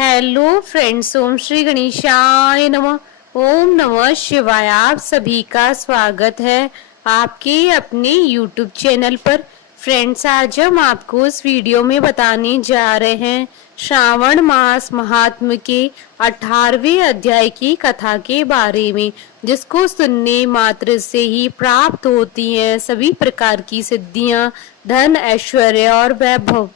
Hello friends, ओम श्री गणेशाय नमः। ओम नमः शिवाय। आप सभी का स्वागत है आपके अपने YouTube चैनल पर। फ्रेंड्स, आज हम आपको इस वीडियो में बताने जा रहे हैं श्रावण मास महात्म्य के 18वें अध्याय की कथा के बारे में, जिसको सुनने मात्र से ही प्राप्त होती हैं सभी प्रकार की सिद्धियां, धन, ऐश्वर्य और वैभव।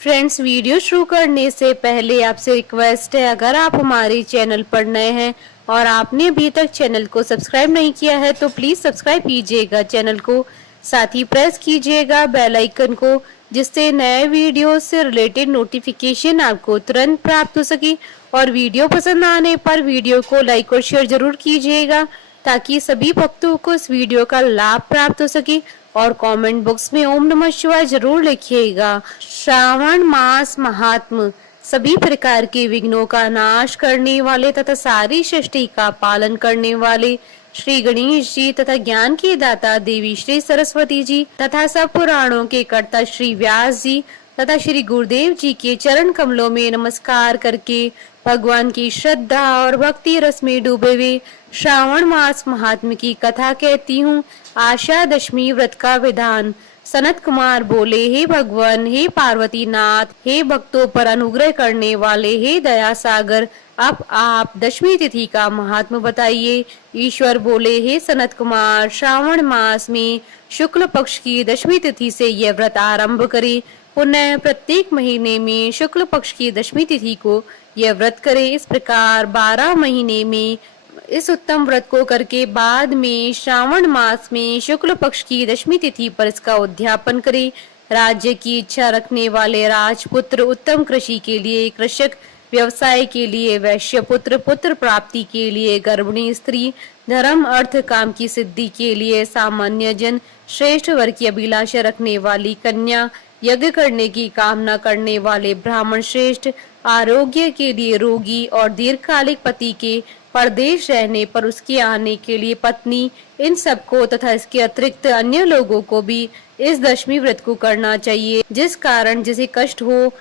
फ्रेंड्स, वीडियो शुरू करने से पहले आपसे रिक्वेस्ट है, अगर आप हमारे चैनल पर नए हैं और आपने अभी तक चैनल को सब्सक्राइब नहीं किया है तो प्लीज सब्सक्राइब कीजिएगा चैनल को, साथ ही प्रेस कीजिएगा बेल आइकन को, जिससे नए वीडियो से रिलेटेड नोटिफिकेशन आपको तुरंत प्राप्त हो सके। और वीडियो पसंद आने पर वीडियो को लाइक और शेयर जरूर कीजिएगा ताकि सभी भक्तों को इस वीडियो का लाभ प्राप्त हो सके। और कमेंट बॉक्स में ओम नमः शिवाय जरूर लिखिएगा। श्रावण मास महात्म सभी प्रकार के विघ्नों का नाश करने वाले तथा सारी सृष्टि का पालन करने वाले श्री गणेश जी तथा ज्ञान के दाता देवी श्री सरस्वती जी तथा सब पुराणों के कर्ता श्री व्यास जी तथा श्री गुरुदेव जी के चरण कमलों में नमस्कार करके भगवान की श्रद्धा और भक्ति रस में डूबे हुए श्रावण मास महात्म्य की कथा कहती हूँ। आशा दशमी व्रत का विधान। सनत कुमार बोले, हे भगवान, हे पार्वती नाथ, हे भक्तों पर अनुग्रह करने वाले, हे दया सागर, अब आप दशमी तिथि का महात्म्य बताइए। ईश्वर बोले, हे सनत कुमार, श्रावण मास में शुक्ल पक्ष की दशमी तिथि से यह व्रत आरंभ करें। पुनः प्रत्येक महीने में शुक्ल पक्ष की दशमी तिथि को यह व्रत करें। इस प्रकार 12 महीने में इस उत्तम व्रत को करके बाद में श्रावण मास में शुक्ल पक्ष की दशमी तिथि पर इसका उद्यापन करें। राज्य की इच्छा रखने वाले राजपुत्र, उत्तम कृषि के लिए कृषक, व्यवसाय के लिए वैश्य पुत्र, पुत्र प्राप्ति के लिए गर्भिणी स्त्री, धर्म अर्थ काम की सिद्धि के लिए सामान्य जन, श्रेष्ठ वर्ग की अभिलाषा रखने वाली कन्या, यज्ञ करने की कामना करने वाले ब्राह्मण श्रेष्ठ, आरोग्य के लिए रोगी और दीर्घकालिक पति के परदेश रहने पर उसके आने के लिए पत्नी, इन सबको तथा इसके अतिरिक्त अन्य लोगों को भी इस दशमी व्रत को करना चाहिए। जिस कारण जिसे कष्ट हो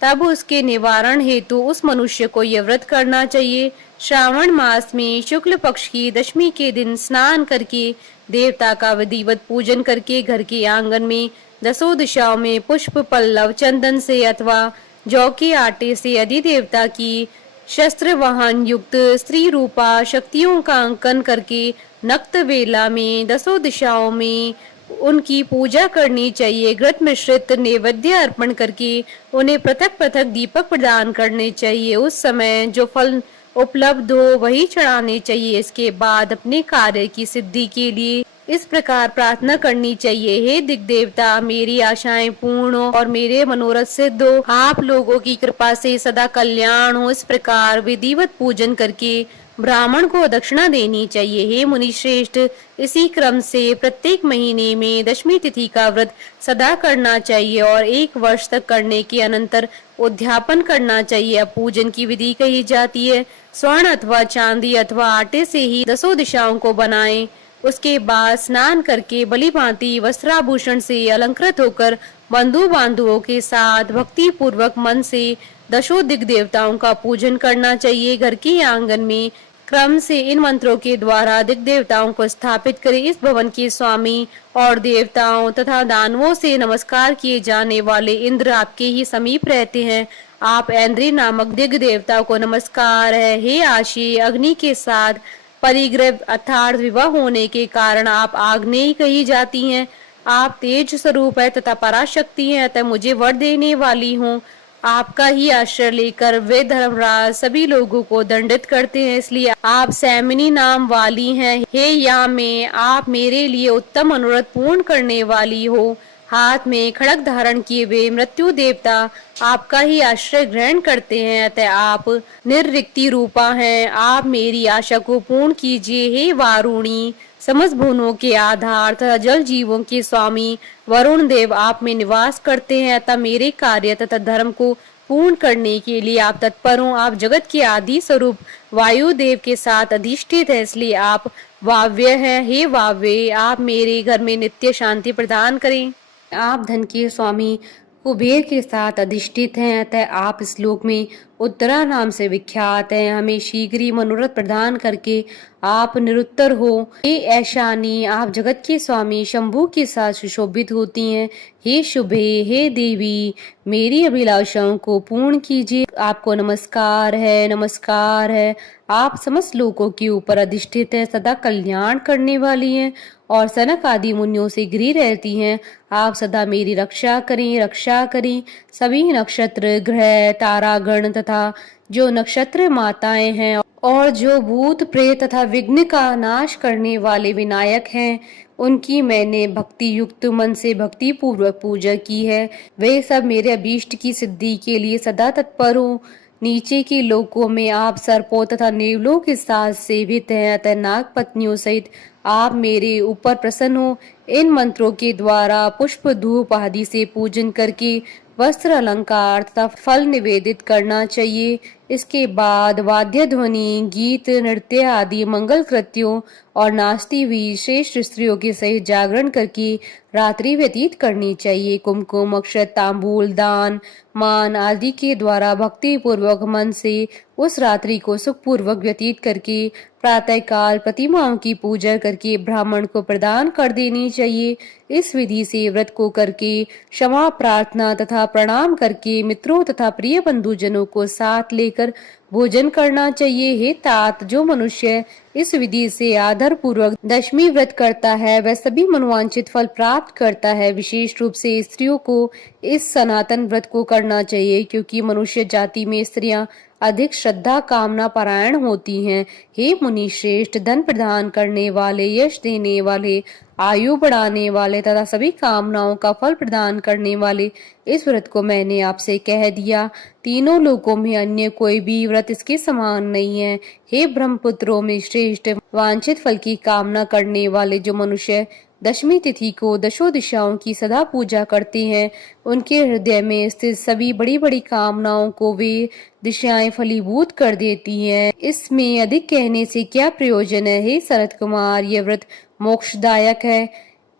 तब उसके निवारण हेतु उस मनुष्य को यह व्रत करना चाहिए। श्रावण मास में शुक्ल पक्ष की दशमी के दिन स्नान करके देवता का विधिवत पूजन करके घर के आंगन में दसों दिशाओं में पुष्प, पल्लव, चंदन से अथवा जौ के आटे से अधिदेवता की शस्त्र वाहन युक्त स्त्री रूपा शक्तियों का अंकन करके नक्त वेला में दसों दिशाओं में उनकी पूजा करनी चाहिए। घृत मिश्रित नैवेद्य अर्पण करके उन्हें पृथक पृथक दीपक प्रदान करने चाहिए। उस समय जो फल उपलब्ध हो वही चढ़ाने चाहिए। इसके बाद अपने कार्य की सिद्धि के लिए इस प्रकार प्रार्थना करनी चाहिए, हे दिग्देवता, मेरी आशाएं पूर्ण हो और मेरे मनोरथ सिद्ध हो, आप लोगों की कृपा से सदा कल्याण हो। इस प्रकार विधिवत पूजन करके ब्राह्मण को दक्षिणा देनी चाहिए। हे मुनि श्रेष्ठ, इसी क्रम से प्रत्येक महीने में दशमी तिथि का व्रत सदा करना चाहिए और 1 वर्ष तक करने के अनंतर उद्यापन करना चाहिए। अब पूजन की विधि कही जाती है। स्वर्ण अथवा चांदी अथवा आटे से ही दसों दिशाओं को बनाएं। उसके बाद स्नान करके बलि भांति वस्त्राभूषण से अलंकृत होकर बंधु बांधुओं के साथ भक्ति पूर्वक मन से दशों दिग देवताओं का पूजन करना चाहिए। घर के आंगन में क्रम से इन मंत्रों के द्वारा दिग देवताओं को स्थापित करें। इस भवन के स्वामी और देवताओं तथा दानवों से नमस्कार किए जाने वाले इंद्र आपके ही समीप रहते हैं। आप ऐन्द्री नामक दिग देवता को नमस्कार है। हे आशी, अग्नि के साथ परिग्रह अर्थात विवाह होने के कारण आप आग्नेय कही जाती हैं। आप तेज स्वरूप है तथा पराशक्ति हैं, अतः मुझे वर देने वाली हूँ। आपका ही आश्रय लेकर वे धर्मराज सभी लोगों को दंडित करते हैं, इसलिए आप सैमिनी नाम वाली हैं। हे या में, आप मेरे लिए उत्तम मनोरथ पूर्ण करने वाली हो। हाथ में खड़ग धारण किए हुए मृत्यु देवता आपका ही आश्रय ग्रहण करते हैं, अतः आप निर्रिक्ति रूपा हैं। आप मेरी आशा को पूर्ण कीजिए। हे वारुणी, समस्त भुवनों के आधार तथा जल जीवों के स्वामी वरुण देव आप में निवास करते हैं, अतः मेरे कार्य तथा धर्म को पूर्ण करने के लिए आप तत्पर हो। आप जगत के आदि स्वरूप वायु देव के साथ अधिष्ठित है, इसलिए आप वाव्य हैं। हे वाव्य, आप मेरे घर में नित्य शांति प्रदान करें। आप धन के स्वामी कुबेर के साथ अधिष्ठित हैं, अतः आप इस लोक में उत्तरा नाम से विख्यात है। हमें शीघ्र ही मनोरथ प्रदान करके आप निरुत्तर हो। हे ऐशानी, आप जगत के स्वामी शंभु के साथ सुशोभित होती हैं। हे शुभे, हे देवी, मेरी अभिलाषाओं को पूर्ण कीजिए। आपको नमस्कार है, नमस्कार है। आप समस्त लोगों के ऊपर अधिष्ठित हैं, सदा कल्याण करने वाली हैं और सनक आदि मुनियों से घिरी रहती हैं। आप सदा मेरी रक्षा करें, रक्षा करें। सभी नक्षत्र, ग्रह, तारागण तथा जो नक्षत्र माताएं हैं और जो भूत प्रेत तथा विघ्न का नाश करने वाले विनायक हैं, उनकी मैंने भक्ति युक्त मन से भक्ति पूर्वक पूजा की है। वे सब मेरे अभीष्ट की सिद्धि के लिए सदा तत्पर हो। नीचे के लोकों में आप सर्पों तथा नेवलों के साथ सेवित हैं, अतः नाग पत्नियों सहित आप मेरे ऊपर प्रसन्न हो। इन मंत्रों के द्वारा पुष्प धूप आदि से पूजन करके वस्त्र अलंकार तथा फल निवेदित करना चाहिए। इसके बाद वाद्य ध्वनि, गीत, नृत्य आदि मंगल कृत्यों और नाचती हुई श्रेष्ठ स्त्रियों के सहित जागरण करके रात्रि व्यतीत करनी चाहिए। कुमकुम, अक्षत, तांबूल, दान, मान आदि के द्वारा भक्ति पूर्वक मन से उस रात्रि को सुखपूर्वक व्यतीत करके प्रातः काल प्रतिमाओं की पूजा करके ब्राह्मण को प्रदान कर देनी चाहिए। इस विधि से व्रत को करके क्षमा प्रार्थना तथा प्रणाम करके मित्रों तथा प्रिय बंधुजनों को साथ लेकर भोजन करना चाहिए। हे तात, जो मनुष्य इस विधि से आदर पूर्वक दशमी व्रत करता है वह सभी मनोवांछित फल प्राप्त करता है। विशेष रूप से स्त्रियों को इस सनातन व्रत को करना चाहिए, क्योंकि मनुष्य जाति में स्त्रियां अधिक श्रद्धा कामना परायण होती हैं। हे मुनि श्रेष्ठ, धन प्रदान करने वाले, यश देने वाले, आयु बढ़ाने वाले तथा सभी कामनाओं का फल प्रदान करने वाले इस व्रत को मैंने आपसे कह दिया। तीनों लोकों में अन्य कोई भी व्रत इसके समान नहीं है। हे ब्रह्मपुत्रों में श्रेष्ठ, वांछित फल की कामना करने वाले जो मनुष्य दशमी तिथि को दशों दिशाओं की सदा पूजा करते हैं, उनके हृदय में स्थित सभी बड़ी बड़ी कामनाओं को वे दिशाएं फलीभूत कर देती हैं। इसमें अधिक कहने से क्या प्रयोजन है। हे सनत कुमार, यह व्रत मोक्षदायक है,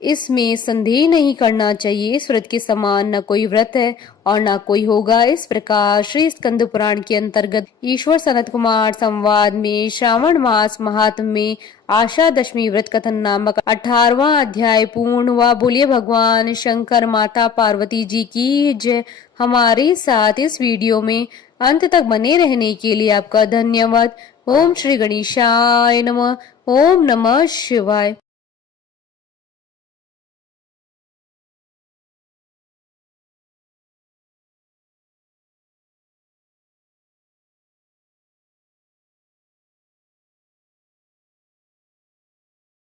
इसमें संदेह नहीं करना चाहिए। इस व्रत के समान न कोई व्रत है और न कोई होगा। इस प्रकार श्री स्कंद पुराण के अंतर्गत ईश्वर सनत कुमार संवाद में श्रावण मास महात्म्य में आशा दशमी व्रत कथन नामक 18वां अध्याय पूर्ण हुआ। बोलिए भगवान शंकर माता पार्वती जी की जय। हमारे साथ इस वीडियो में अंत तक बने रहने के लिए आपका धन्यवाद। ओम श्री गणेशाय नमः। ओम नमः शिवाय।